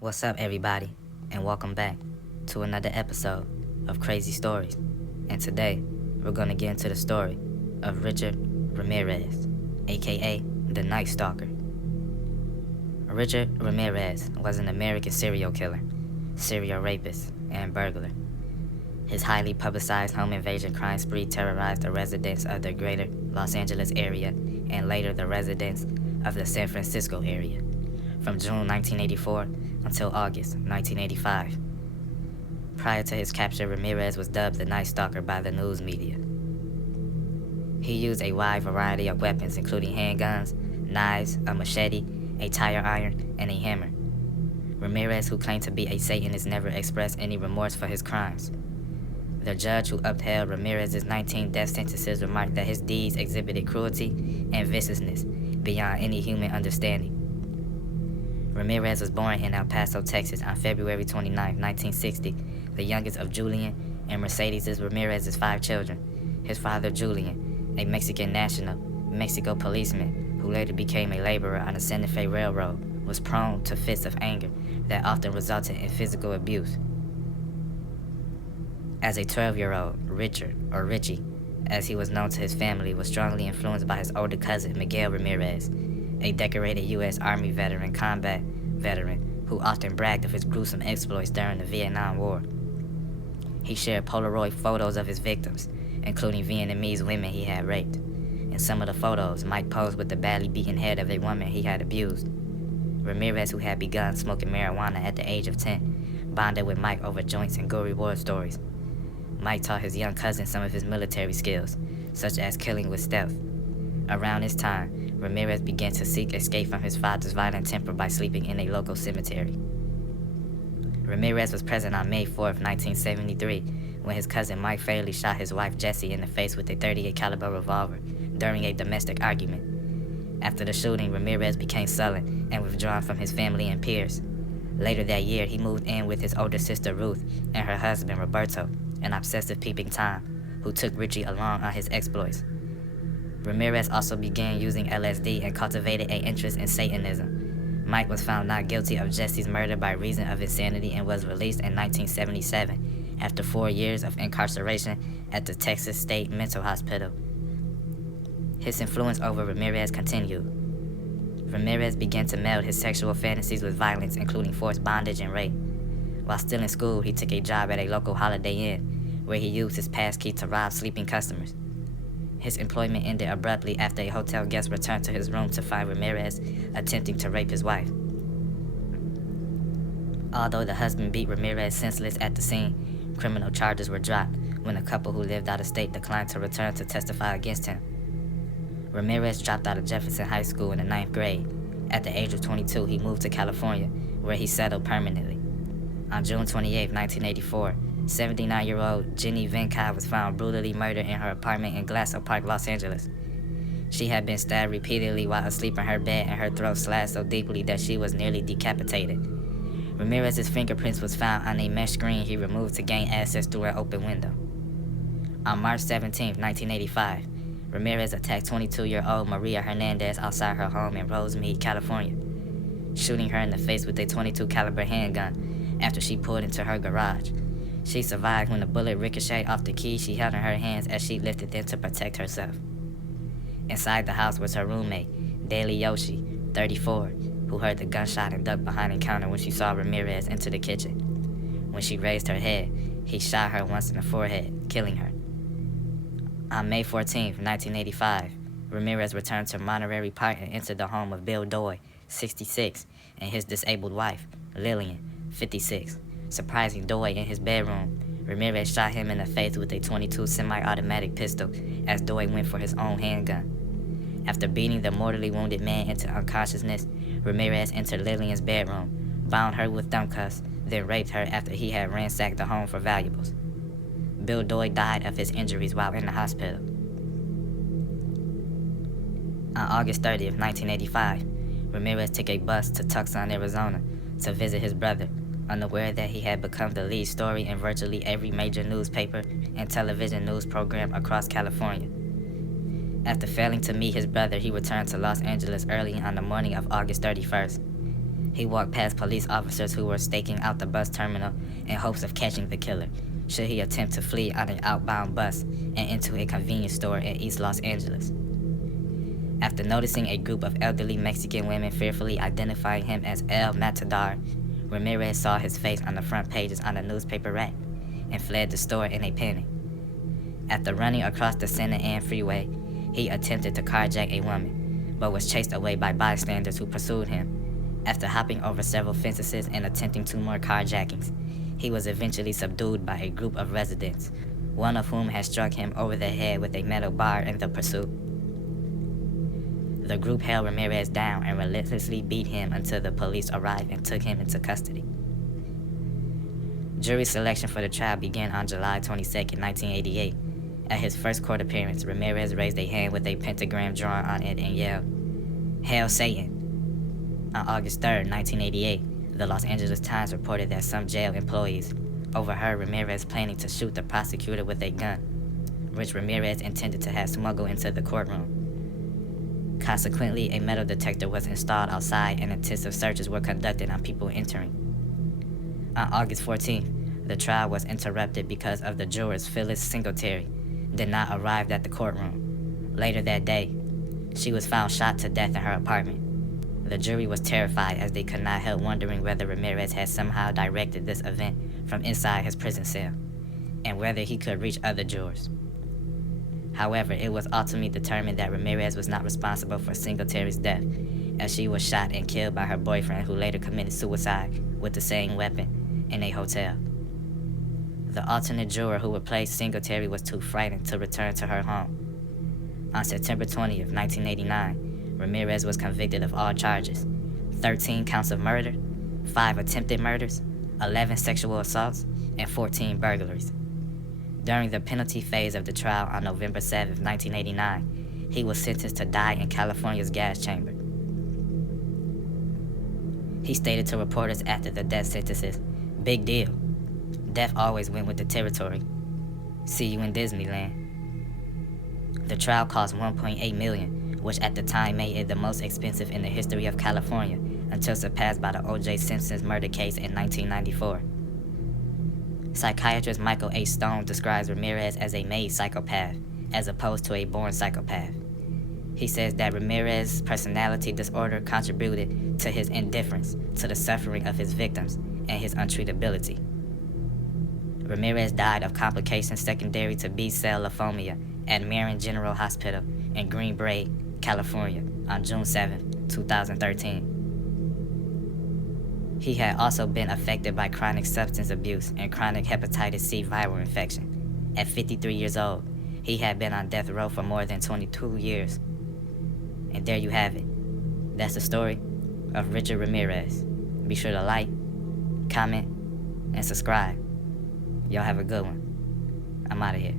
What's up, everybody, and welcome back to another episode of Crazy Stories. And today, we're going to get into the story of Richard Ramirez, aka the Night Stalker. Richard Ramirez was an American serial killer, serial rapist, and burglar. His highly publicized home invasion crime spree terrorized the residents of the greater Los Angeles area and later the residents of the San Francisco area from June 1984 until August 1985. Prior to his capture, Ramirez was dubbed the Night Stalker by the news media. He used a wide variety of weapons, including handguns, knives, a machete, a tire iron, and a hammer. Ramirez, who claimed to be a Satanist, never expressed any remorse for his crimes. The judge who upheld Ramirez's 19 death sentences remarked that his deeds exhibited cruelty and viciousness beyond any human understanding. Ramirez was born in El Paso, Texas on February 29, 1960, the youngest of Julian and Mercedes Ramirez's 5 children. His father, Julian, a Mexican national, Mexico policeman who later became a laborer on the Santa Fe Railroad, was prone to fits of anger that often resulted in physical abuse. As a 12-year-old, Richard, or Richie, as he was known to his family, was strongly influenced by his older cousin, Miguel Ramirez, a decorated U.S. Army combat veteran, who often bragged of his gruesome exploits during the Vietnam War. He shared Polaroid photos of his victims, including Vietnamese women he had raped. In some of the photos, Mike posed with the badly beaten head of a woman he had abused. Ramirez, who had begun smoking marijuana at the age of 10, bonded with Mike over joints and gory war stories. Mike taught his young cousin some of his military skills, such as killing with stealth. Around this time, Ramirez began to seek escape from his father's violent temper by sleeping in a local cemetery. Ramirez was present on May 4, 1973, when his cousin Mike fatally shot his wife Jessie in the face with a .38 caliber revolver during a domestic argument. After the shooting, Ramirez became sullen and withdrawn from his family and peers. Later that year, he moved in with his older sister Ruth and her husband Roberto, an obsessive peeping Tom, who took Richie along on his exploits. Ramirez also began using LSD and cultivated an interest in Satanism. Mike was found not guilty of Jesse's murder by reason of insanity and was released in 1977 after 4 years of incarceration at the Texas State Mental Hospital. His influence over Ramirez continued. Ramirez began to meld his sexual fantasies with violence, including forced bondage and rape. While still in school, he took a job at a local Holiday Inn, where he used his passkey to rob sleeping customers. His employment ended abruptly after a hotel guest returned to his room to find Ramirez attempting to rape his wife. Although the husband beat Ramirez senseless at the scene, criminal charges were dropped when a couple who lived out of state declined to return to testify against him. Ramirez dropped out of Jefferson High School in the 9th grade. At the age of 22, he moved to California, where he settled permanently. On June 28, 1984, 79-year-old Jenny Venkai was found brutally murdered in her apartment in Glasso Park, Los Angeles. She had been stabbed repeatedly while asleep in her bed, and her throat slashed so deeply that she was nearly decapitated. Ramirez's fingerprints was found on a mesh screen he removed to gain access through an open window. On March 17, 1985, Ramirez attacked 22-year-old Maria Hernandez outside her home in Rosemead, California, shooting her in the face with a .22 caliber handgun after she pulled into her garage. She survived when the bullet ricocheted off the keys she held in her hands as she lifted them to protect herself. Inside the house was her roommate, Daly Yoshi, 34, who heard the gunshot and ducked behind the counter when she saw Ramirez enter the kitchen. When she raised her head, he shot her once in the forehead, killing her. On May 14, 1985, Ramirez returned to Monterey Park and entered the home of Bill Doy, 66, and his disabled wife, Lillian, 56. Surprising Doy in his bedroom, Ramirez shot him in the face with a .22 semi-automatic pistol as Doy went for his own handgun. After beating the mortally wounded man into unconsciousness, Ramirez entered Lillian's bedroom, bound her with thumb cuffs, then raped her after he had ransacked the home for valuables. Bill Doy died of his injuries while in the hospital. On August 30, 1985, Ramirez took a bus to Tucson, Arizona, to visit his brother, unaware that he had become the lead story in virtually every major newspaper and television news program across California. After failing to meet his brother, he returned to Los Angeles early on the morning of August 31st. He walked past police officers who were staking out the bus terminal in hopes of catching the killer, should he attempt to flee on an outbound bus and into a convenience store in East Los Angeles. After noticing a group of elderly Mexican women fearfully identifying him as El Matador, Ramirez saw his face on the front pages on a newspaper rack and fled the store in a panic. After running across the Santa Ana freeway, he attempted to carjack a woman, but was chased away by bystanders who pursued him. After hopping over several fences and attempting 2 more carjackings, he was eventually subdued by a group of residents, one of whom had struck him over the head with a metal bar in the pursuit. The group held Ramirez down and relentlessly beat him until the police arrived and took him into custody. Jury selection for the trial began on July 22, 1988. At his first court appearance, Ramirez raised a hand with a pentagram drawn on it and yelled, "Hail Satan!" On August 3, 1988, the Los Angeles Times reported that some jail employees overheard Ramirez planning to shoot the prosecutor with a gun, which Ramirez intended to have smuggled into the courtroom. Consequently, a metal detector was installed outside and intensive searches were conducted on people entering. On August 14th, the trial was interrupted because of the jurors Phyllis Singletary did not arrive at the courtroom. Later that day, she was found shot to death in her apartment. The jury was terrified as they could not help wondering whether Ramirez had somehow directed this event from inside his prison cell, and whether he could reach other jurors. However, it was ultimately determined that Ramirez was not responsible for Singletary's death, as she was shot and killed by her boyfriend, who later committed suicide with the same weapon in a hotel. The alternate juror who replaced Singletary was too frightened to return to her home. On September 20th, 1989, Ramirez was convicted of all charges: 13 counts of murder, 5 attempted murders, 11 sexual assaults, and 14 burglaries. During the penalty phase of the trial on November 7, 1989, he was sentenced to die in California's gas chamber. He stated to reporters after the death sentences, "Big deal. Death always went with the territory. See you in Disneyland." The trial cost $1.8 million, which at the time made it the most expensive in the history of California, until surpassed by the O.J. Simpson's murder case in 1994. Psychiatrist Michael H. Stone describes Ramirez as a made psychopath, as opposed to a born psychopath. He says that Ramirez's personality disorder contributed to his indifference to the suffering of his victims and his untreatability. Ramirez died of complications secondary to B-cell lymphoma at Marin General Hospital in Green Bay, California, on June 7, 2013. He had also been affected by chronic substance abuse and chronic hepatitis C viral infection. At 53 years old, he had been on death row for more than 22 years. And there you have it. That's the story of Richard Ramirez. Be sure to like, comment, and subscribe. Y'all have a good one. I'm out of here.